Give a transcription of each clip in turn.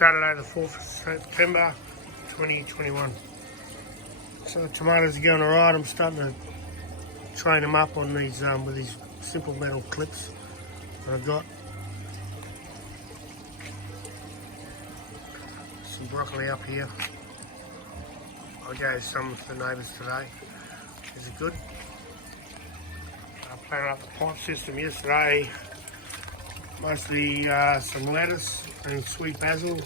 Saturday the 4th of September 2021. So the tomatoes are going alright. I'm starting to train them up on these with these simple metal clips that I've got. Some broccoli up here. I gave some to the neighbours today. Is it good? I planted up the pipe system yesterday. Mostly some lettuce and sweet basil.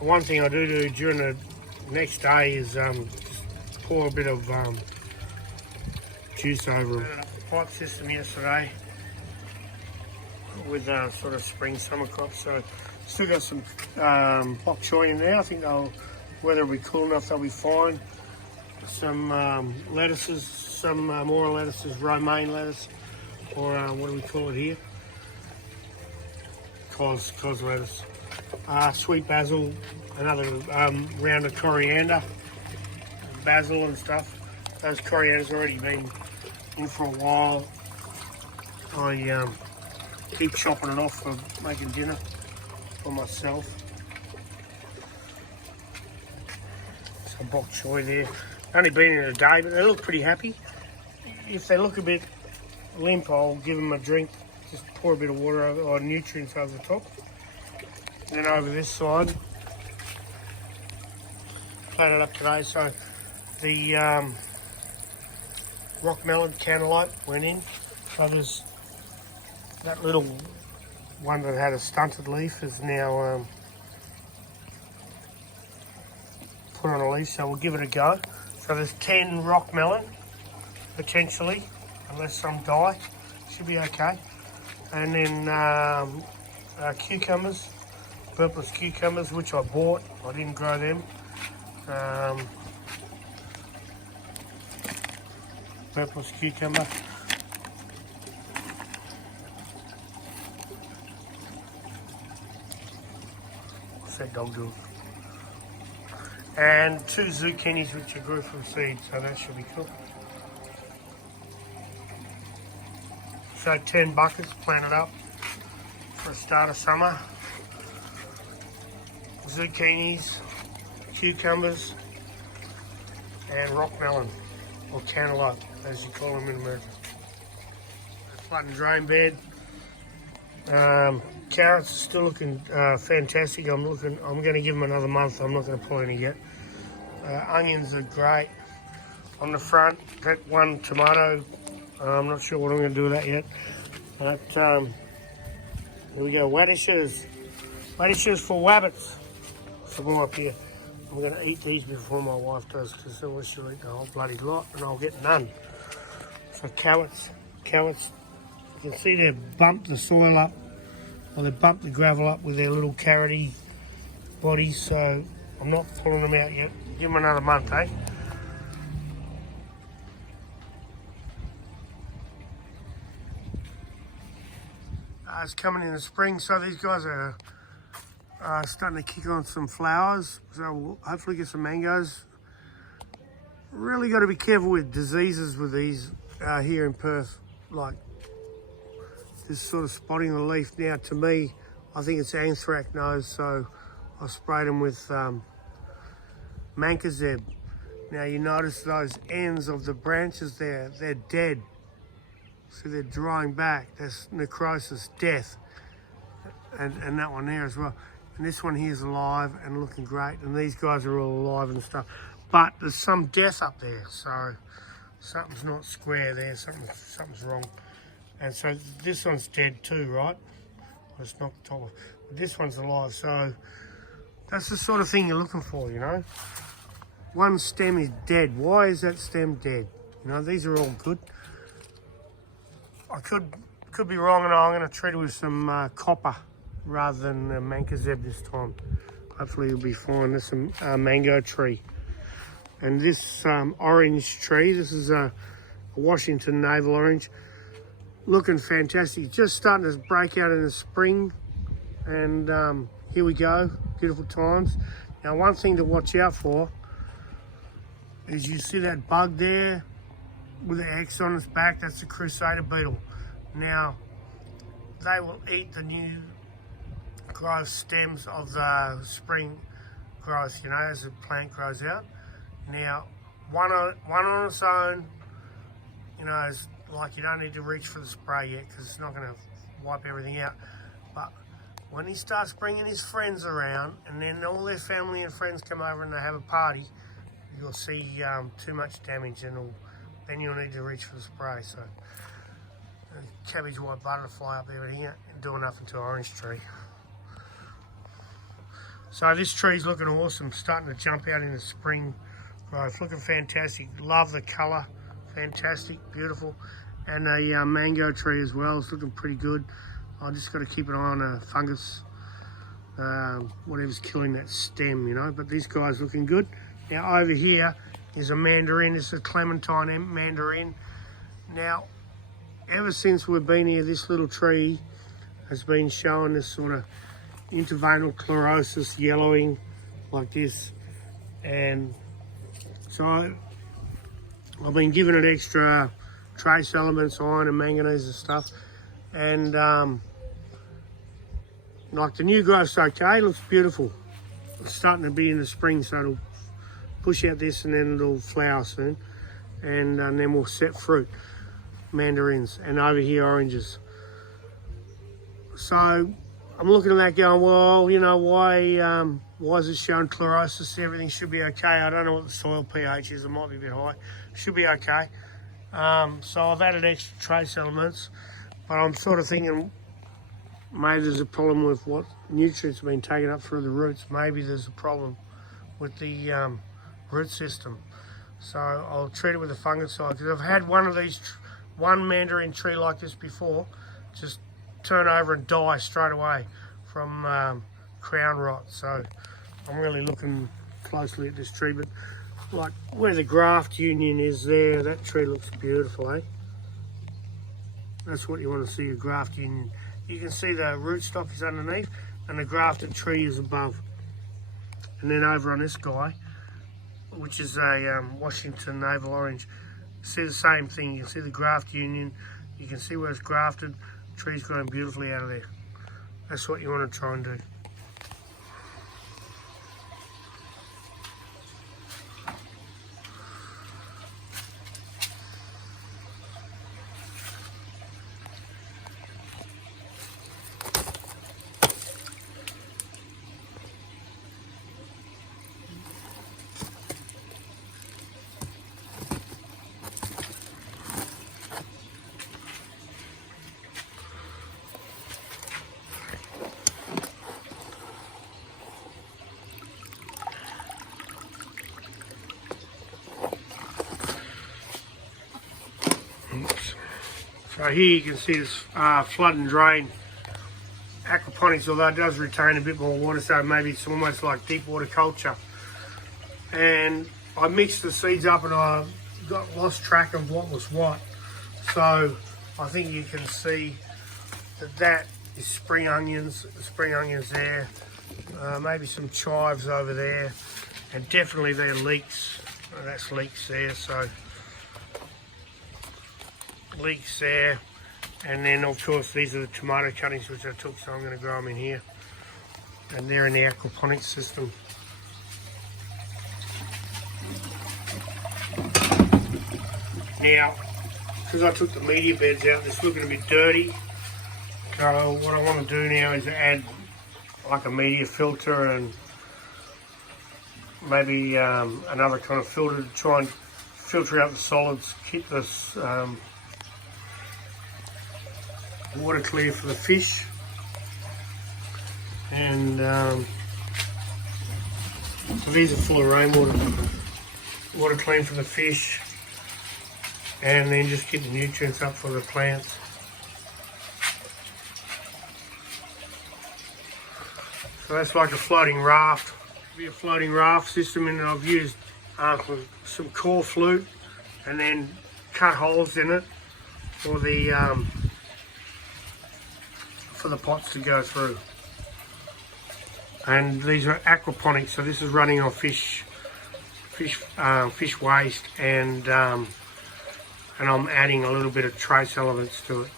One thing I do during the next day is just pour a bit of juice over them. The pipe system yesterday with sort of spring summer crops, so still got some Bok Choy in there. I think weather will be cool enough, they'll be fine. Some lettuces, some more lettuces, romaine lettuce, or what do we call it here? Cos lettuce. Sweet basil, another round of coriander, basil and stuff. Those corianders already been in for a while. I keep chopping it off for making dinner for myself. Some Bok Choy there. Only been in a day, but they look pretty happy. If they look a bit limp, I'll give them a drink. Just pour a bit of water over, or nutrients over the top. And then over this side, planted up today. So the rockmelon cantaloupe went in. So there's that little one that had a stunted leaf is now put on a leaf. So we'll give it a go. So there's 10 rockmelon potentially, unless some die. Should be okay. And then cucumbers. Purpless cucumbers, which I bought. I didn't grow them. Purpless cucumber. What's that dog doing? And 2 zucchinis, which I grew from seed, so that should be cool. So 10 buckets planted up for a start of summer. Zucchinis, cucumbers, and rockmelon, or cantaloupe, as you call them in America. Flood and drain bed. Carrots are still looking fantastic. I'm going to give them another month. I'm not going to pull any yet. Onions are great. On the front, that one tomato. I'm not sure what I'm going to do with that yet. But here we go. Radishes. Radishes for wabbits. Some more up here. I'm going to eat these before my wife does, because otherwise she'll eat the whole bloody lot and I'll get none. So carrots, you can see they've bumped the soil up, or they've bumped the gravel up with their little carroty bodies, so I'm not pulling them out yet. Give them another month, eh? It's coming in the spring, so these guys are starting to kick on some flowers, so we'll hopefully get some mangoes. Really got to be careful with diseases with these here in Perth, like this sort of spotting the leaf. Now to me, I think it's anthracnose, so I sprayed them with mancozeb. Now you notice those ends of the branches there, they're dead. So they're drying back. That's necrosis, death. And that one there as well. And this one here is alive and looking great. And these guys are all alive and stuff. But there's some death up there. So something's not square there. Something's wrong. And so this one's dead too, right? It's not the top of it. But this one's alive. So that's the sort of thing you're looking for, you know. One stem is dead. Why is that stem dead? You know, these are all good. I could be wrong, and I'm going to treat it with some copper rather than mancozeb this time. Hopefully it'll be fine. There's some mango tree. And this orange tree, this is a Washington Navel orange. Looking fantastic. Just starting to break out in the spring. And here we go. Beautiful times. Now one thing to watch out for is you see that bug there with the X on its back. That's the Crusader Beetle. Now, they will eat the new growth stems of the spring growth, you know, as the plant grows out. Now, one on its own, you know, is like you don't need to reach for the spray yet because it's not going to wipe everything out. But when he starts bringing his friends around and then all their family and friends come over and they have a party, you'll see too much damage and then you'll need to reach for the spray. So, cabbage white butterfly up there and here, doing nothing to orange tree. So this tree's looking awesome, starting to jump out in the spring growth. Looking fantastic. Love the colour. Fantastic, beautiful. And a mango tree as well. It's looking pretty good. I just got to keep an eye on a fungus, whatever's killing that stem, you know. But these guys looking good. Now over here is a mandarin. It's a Clementine Mandarin. Now, ever since we've been here, this little tree has been showing this sort of interveinal chlorosis, yellowing like this. And so I've been giving it extra trace elements, iron and manganese and stuff. And like the new growth's okay, looks beautiful. It's starting to be in the spring, so it'll push out this and then it'll flower soon. And then we'll set fruit, mandarins, and over here oranges. So I'm looking at that going, well, you know, why is it showing chlorosis? Everything should be okay. I don't know what the soil pH is. It might be a bit high. Should be okay. So I've added extra trace elements, but I'm sort of thinking maybe there's a problem with what nutrients have been taken up through the roots. Maybe there's a problem with the root system. So I'll treat it with a fungicide, because I've had one mandarin tree like this before, just turn over and die straight away from crown rot. So I'm really looking closely at this tree, but like where the graft union is there, that tree looks beautiful, eh? That's what you want to see, a graft union. You can see the rootstock is underneath and the grafted tree is above. And then over on this guy, which is a Washington Navel orange, see the same thing. You can see the graft union, you can see where it's grafted. The tree's growing beautifully out of there. That's what you want to try and do. So here you can see this flood and drain aquaponics, although it does retain a bit more water, so maybe it's almost like deep water culture. And I mixed the seeds up and I lost track of what was what. So I think you can see that is spring onions there, maybe some chives over there, and definitely there are leeks. That's leeks there, so leeks there. And then of course these are the tomato cuttings which I took, so I'm going to grow them in here, and they're in the aquaponic system. Now, because I took the media beds out, it's looking a bit dirty, so what I want to do now is add like a media filter and maybe another kind of filter to try and filter out the solids, keep this water clear for the fish. And so these are full of rainwater, water clean for the fish, and then just get the nutrients up for the plants. So that's like a floating raft. It'll be a floating raft system, and I've used some core flute and then cut holes in it for the pots to go through. And these are aquaponics, so this is running on fish waste, and I'm adding a little bit of trace elements to it.